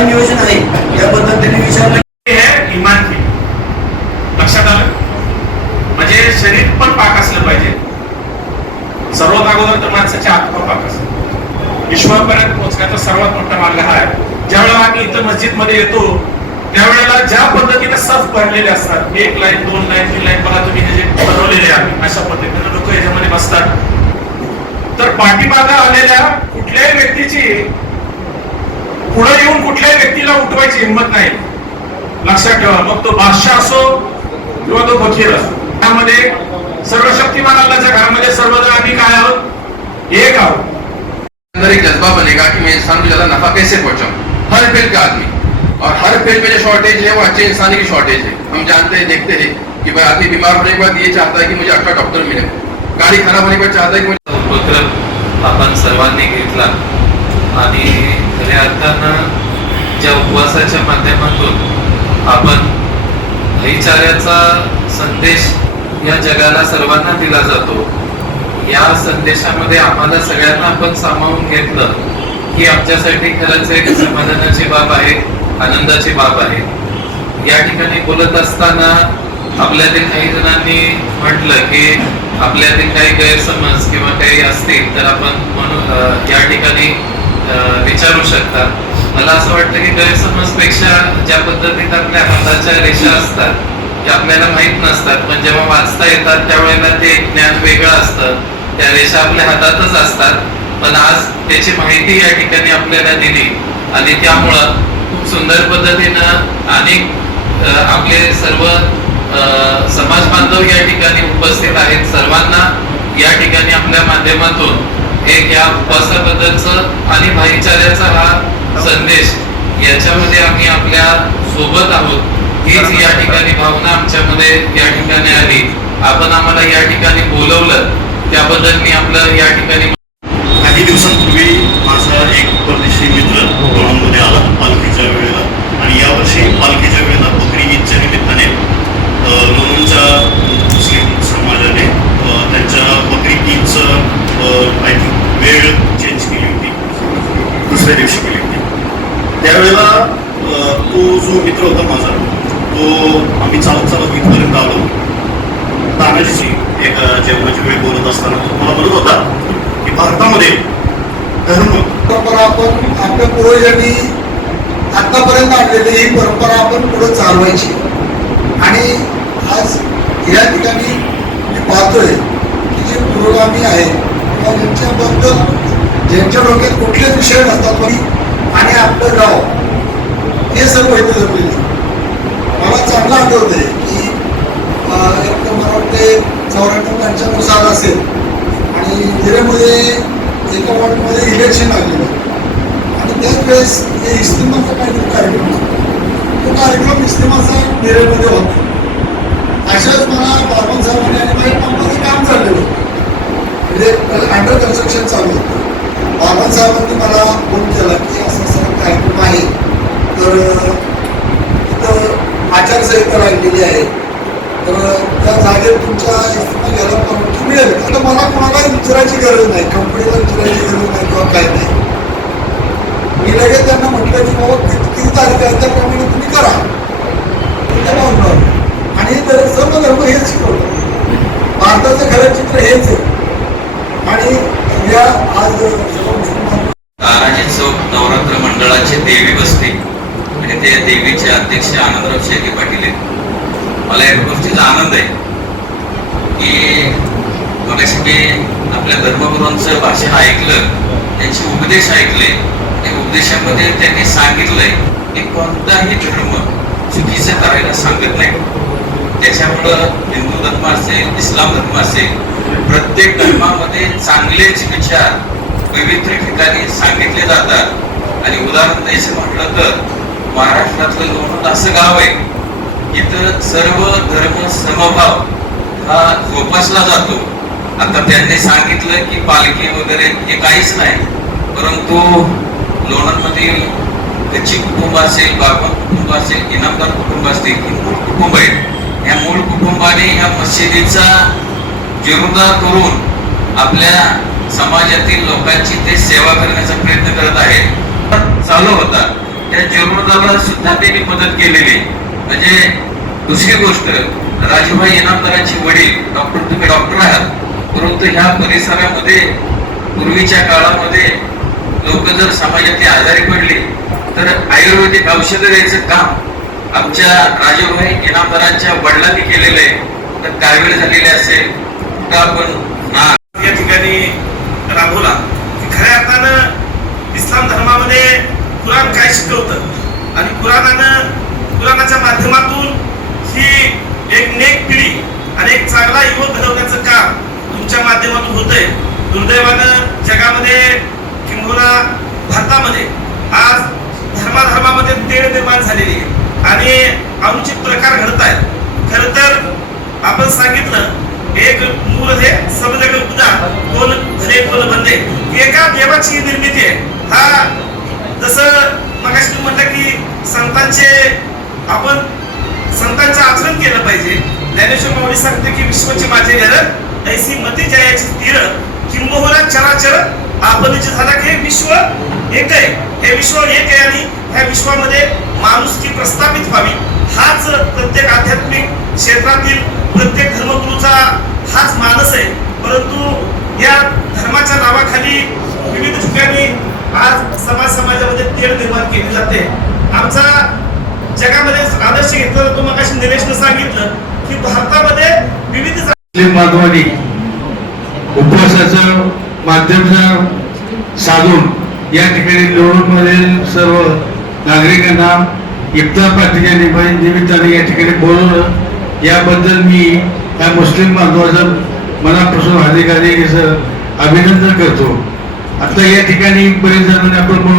काय नियोजन आहे. याबद्दल त्यांनी विचारलं किमान लक्षात आलं? म्हणजे शरीर पण पाक असलं पाहिजे. सर्वात अगोदर तर माणसाचे आत्मा पाक असतो. ईश्वरपर्यंत पोहोचण्याचा सर्वात मोठा मार्ग हा आहे. ज्यावेळेला आम्ही इथं मस्जिदमध्ये येतो त्यावेळेला ज्या पद्धतीने सफ भरलेले असतात एक लाईन दोन लाईन तीन लाईन बघा तुम्ही हे जे बनवलेले आहे अशा पद्धतीने लोक याच्यामध्ये बसतात. तर पाठीमागा आलेल्या कुठल्याही व्यक्तीची पुढे येऊन कुठल्याही व्यक्तीला उठवायची हिंमत नाही. लक्षात ठेवा मग तो बादशाह असो किंवा तो फकीर असो. त्यामध्ये सर्व शक्तिमान अल्लाच्या घरामध्ये सर्वजण आम्ही काय आहोत? एक आहोत. अंदर एक जज्बा बनेगा कि मैं इंसान को ज्यादा नफा कैसे पहुंचाऊं? हर फील्ड का आदमी। और हर फील्ड में जो शॉर्टेज है वो अच्छे इंसान की शॉर्टेज है। हम जानते हैं देखते हैं कि भाई आदमी बीमार होने के बाद ये चाहता है कि मुझे अच्छा डॉक्टर मिले। गाड़ी खराब होने के बाद चाहता है कि मुझे उपक्रम आपण सर्वांनी घेतला. आणि खऱ्या अर्थानं ज्या उपवासाच्या माध्यमातून आपण भाईचाऱ्याचा संदेश या जगाला सर्वांना दिला जातो या संदेशामध्ये आम्हाला सगळ्यांना आपण सामावून घेतलं ही आमच्यासाठी खरंच एक समाधानाची बाब आहे आनंदाची बाब आहे. या ठिकाणी बोलत असताना आपल्यातील काही जणांनी म्हटलं की आपल्यातील काही गैरसमज किंवा काही असतील तर आपण म्हणून या ठिकाणी विचारू शकता. मला असं वाटतं की गैरसमजपेक्षा ज्या पद्धतीत आपल्या हाताच्या रेषा असतात त्या आपल्याला माहीत नसतात पण जेव्हा वाचता येतात त्यावेळेला ते ज्ञान वेगळं असतं. त्या रेषा आपल्या हातातच असतात. पण आज त्याची माहिती या ठिकाणी आपल्याला दिली आणि त्यामुळं खूप सुंदर पद्धतीनं अनेक आपले सर्व समाज बांधव या ठिकाणी उपस्थित आहेत. सर्वांना या ठिकाणी आपल्या माध्यमातून एक या उपवासाबद्दलच आणि भाईचाऱ्याचा हा संदेश याच्यामध्ये आम्ही आपल्यासोबत आहोत. हीच या ठिकाणी भावना आमच्यामध्ये या ठिकाणी आली. आपण आम्हाला या ठिकाणी बोलवलं. त्याबद्दल मी आपलं या ठिकाणी काही दिवसांपूर्वी माझा एक वेळ चेंज केली होती. दुसऱ्या दिवशी केली होती. त्यावेळेला तो जो मित्र होता माझा तो आम्ही चालत चालत इथपर्यंत आलो. तानाजीशी एक जेवणाची वेळ बोलत असताना तो मला बोलत होता की भारतामध्ये धर्म परंपरा आपण आपल्या पूर्वजांनी आतापर्यंत आणलेली ही परंपरा आपण पुढे चालवायची. आणि आज या ठिकाणी मी पाहतोय की जे पुरोगामी आहेत त्यांच्याबद्दल ज्यांच्या डोक्यात कुठलेच विषय नसतात पण आणि आपलं गाव हे सर्व इथे जमलेले मला चांगलं आठवत आहे की एक तर मला वाटते चौऱ्याण्णव पंच्याण्णव साल असेल आणि जिल्ह्यामध्ये एका वॉर्डमध्ये इलेक्शन लागलेलं आणि त्याच वेळेस हे इस्तिमाचा काहीतरी कार्यक्रम होता. तो कार्यक्रम इस्तिमाचा निरेमध्ये होता. म्हणजे अंडर कन्स्ट्रक्शन चालू होतं. बाबन साहेबांनी मला फोन केला की असं असं कार्यक्रम आहे. तर तिथं आचारसंहिता लागलेली आहे. तर त्या जागेवर तुमच्या इस्तिमा घ्यायला परवानगी मिळेल. आता मला कोणाला विचारायची गरज नाही. कंपनीला विचारायची गरज नाही किंवा काय नाही. मी लगेच त्यांना म्हटलं की बाबा किती किती तारीख आहे? त्याप्रमाणे तुम्ही करा. त्यांना म्हणलो. आणि तर सर्व धर्म हेच शिकवलं. भारताचं खरं चित्र हेच आहे. आणि उद्या आज ताराजी चौक नवरात्र मंडळाचे देवी बसते आणि ते देवीचे अध्यक्ष आनंदराव शेळके पाटील आहेत. मला या गोष्टीचा आनंद आहे की मगाशी मी आपल्या धर्मगुरूंचं भाषण ऐकलं त्यांचे उपदेश ऐकले त्या उपदेशामध्ये त्यांनी सांगितलंय की कोणताही धर्म चुकीचं करायला सांगत नाही. त्याच्यामुळं हिंदू धर्म असेल इस्लाम धर्म असेल प्रत्येक धर्मामध्ये चांगलेच विचार विविध ठिकाणी सांगितले जातात. आणि उदाहरण द्यायचं म्हटलं तर महाराष्ट्रातलं लोणंद असं गाव आहे इथं सर्व धर्म समभाव हा जोपासला जातो. आता त्यांनी सांगितलं की पालखी वगैरे हे काहीच नाही परंतु लोणंदमधील गच्ची कुटुंब असेल बागवान कुटुंब असेल इनामदार कुटुंब असतील कुटुंब आहेत या मूळ कुटुंबाने या मशिदीचा जीर्णोद्धार करून आपल्या समाजातील लोकांची ते सेवा करण्याचा प्रयत्न करत आहेत चालू होता. त्या जीर्णोद्धाराला सुद्धा त्यांनी मदत केलेली. म्हणजे दुसरी गोष्ट राजूभाई इनामदारांचे वडील डॉक्टर तुम्ही डॉक्टर आहात. परंतु ह्या परिसरामध्ये पूर्वीच्या काळामध्ये लोक जर समाजातील आजारी पडली तर आयुर्वेदिक औषधं द्यायचं काम आमच्या राजूभाई इनामदारांच्या वडिलांनी केलेलं आहे तर काय वेळ झालेले असेल तर आपण या ठिकाणी राबवला की खऱ्या अर्थानं इस्लाम धर्मामध्ये कुराण काय शिकवतं? आणि कुराणानं कुराणाच्या माध्यमातून ही एक नेक पिढी आणि एक चांगला युवक घडवण्याचं काम तुमच्या माध्यमातून होतंय. दुर्दैवानं जगामध्ये किंबहुना भारतामध्ये आज धर्माधर्मामध्ये तेढ निर्माण झालेली आहे. आणि अनुचित प्रकार घडत आहेत खर तर आपण सांगितलं एक मूल हे सब जग कोण भले कोण बनले एका देवाची निर्मिती आहे. हा जसं मगाशी तुम्ही म्हटलं की संतांचे आपण संतांचं आचरण केलं पाहिजे. ज्ञानेश्वर माऊली सांगते की विश्वचे माझे घर ऐसी मती जयाची तीर किंबहुना चराचर आपणचे झाला की हे विश्व एक आहे हे विश्व एक आहे आणि ह्या विश्वामध्ये माणुसकी प्रस्थापित व्हावी. हाच प्रत्येक आध्यात्मिक क्षेत्रातील प्रत्येक धर्मगुरूचा हाच मानस आहे. परंतु या धर्माच्या नावाखाली विविध ठिकाणी आज समाज समाजामध्ये तेढ निर्माण केली जाते. आमचा जगामध्ये आदर्श घेतला जातो मग अशी निलेशनं सांगितलं की भारतामध्ये विविध माधवानी उपवासाचं माध्यम साधून या ठिकाणी निवडणूकमधील सर्व नागरिकांना इफ्तार पार्टीच्या निमित्त- निमित्ताने या ठिकाणी बोलवलं. याबद्दल मी या मुस्लिम बांधवाचं मनापासून हार्दिक हार्दिक अभिनंदन करतो. आता या ठिकाणी बरेच जणांनी आपण बोलवलं